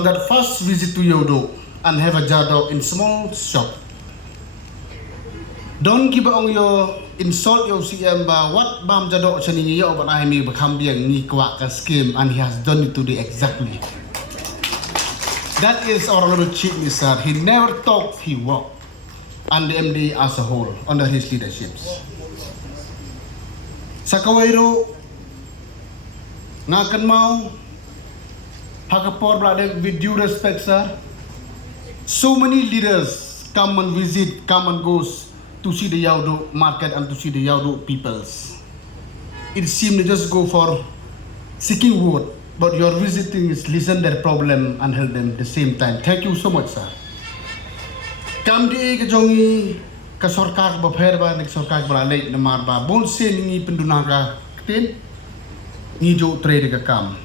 on that first visit to Iewduh and have a jado in small shop. Don't give on your insult your CM what bam jado chani yo but I may become being ni kwak scheme and he has done it today exactly. That is our little chief minister. He never talked, he walked. And the MD as a whole under his leadership. Sa kawairo ngakan mau hakapor brother with due respect sir. So many leaders come and visit, come and goes to see the Iewduh market and to see the Iewduh peoples. It seems to just go for seeking word, but your visiting is listen their problem and help them at the same time. Thank you so much, sir. Kam di ke jongi ka sarkar ba pher ba nek sarkar ba lek na mar ba bon se ni penduna ka tin ni jo trade ka kam.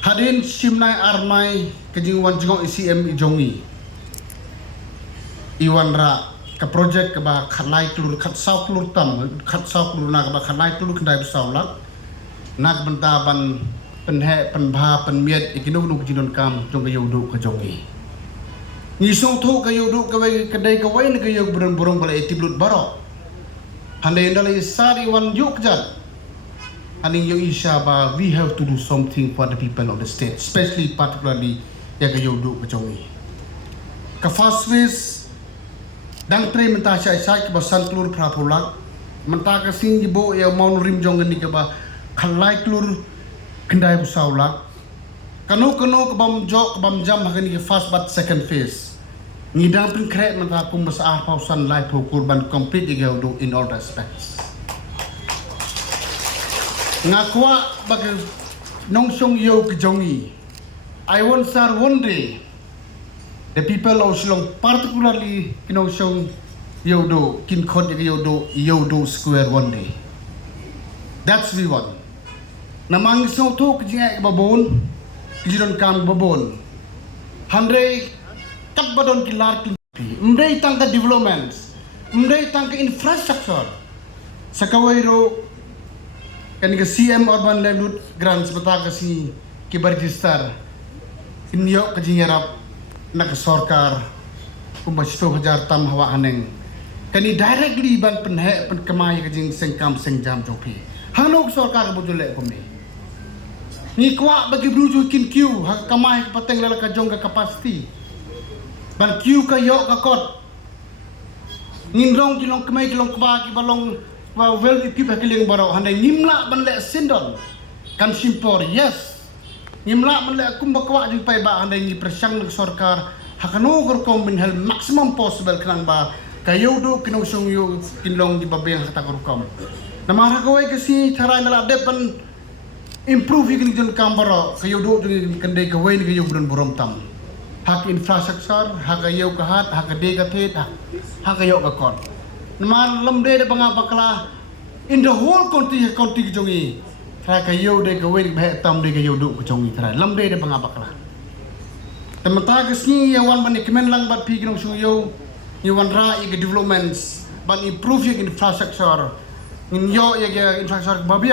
Hadin simnai armai ke jingwan jingong ICM i jongi. Iwan ra ka project ka ba khalai klur khat sau klur tam khat sau klur na ka ba khalai klur khandai sau lak nak benta ban penhe penbha penmiet ikinu nu jinon kam jong Iewduh ka jongi. Ni song thu ka Iewduh ka wai kedai ka wai na ka yog burung bala itiblut barok. Handai ndalai sari wan yuk jat. Aning yung isya ba we have to do something for the people of the state, especially particularly ya ka Iewduh ka jongi. Ka fast ways dang tre menta sai ka ba san klur prapulak menta ka sing ibo ya maun rim jong ni ka ba khalai klur kendai busaulak kanu ka bam jam hakani ka first but second phase ngidang pin kre menta kum besar pausan life kurban complete Iewduh in all respects ngakwa bag nongsong yo ka jongi. I want sir one day the people of Shillong, particularly Kinongsong Iewduh, Kinkot Iewduh Square one day. That's we want. Namang isong to kajingay babon, kijiron kam babon. Handre kat badon kilar kinpi. Mday tangka developments, mday tangka infrastructure. Sa kawairo kaniga CM Urban Livelihood Grants bata kasi kibarjistar. Inyo kajingarap nak sarkar kumbasito hajar tam hawa haneng kani directly ban penhe pen kamai kajing sengkam sengjam jopi hanok sarkar bujule kumi ni kwa bagi bruju kin kiu ha kamai pateng lala ka jong ka capacity ban kiu ka yo ka kot nginrong kilong kamai kilong kwa ki balong wa well equipped kiling baro haneng nimla ban le sindon kan simpor yes nimla mala kumbakwa jing pai ba andai ni presyang ng sarkar hakano gorkom bin hel maximum possible kanang ba Iewduh kinosong yu kinlong di babeng hata gorkom namara kawai kasi taray nala depan improve yung jon kambaro Iewduh jing kandai kawai ni Iewduh burom tam hak infrastructure hak Iewduh kahat hak de katet hak Iewduh kakot namar lamde de bangabakla in the whole country jongi Try Iewduh ka win bah tam de Iewduh ka jongi try lamde de bangabakla tamatagas ni yawan ban ikmen lang bat pi kinong suyo yawan ra i developments ban improve yung infrastructure in yo yung infrastructure babia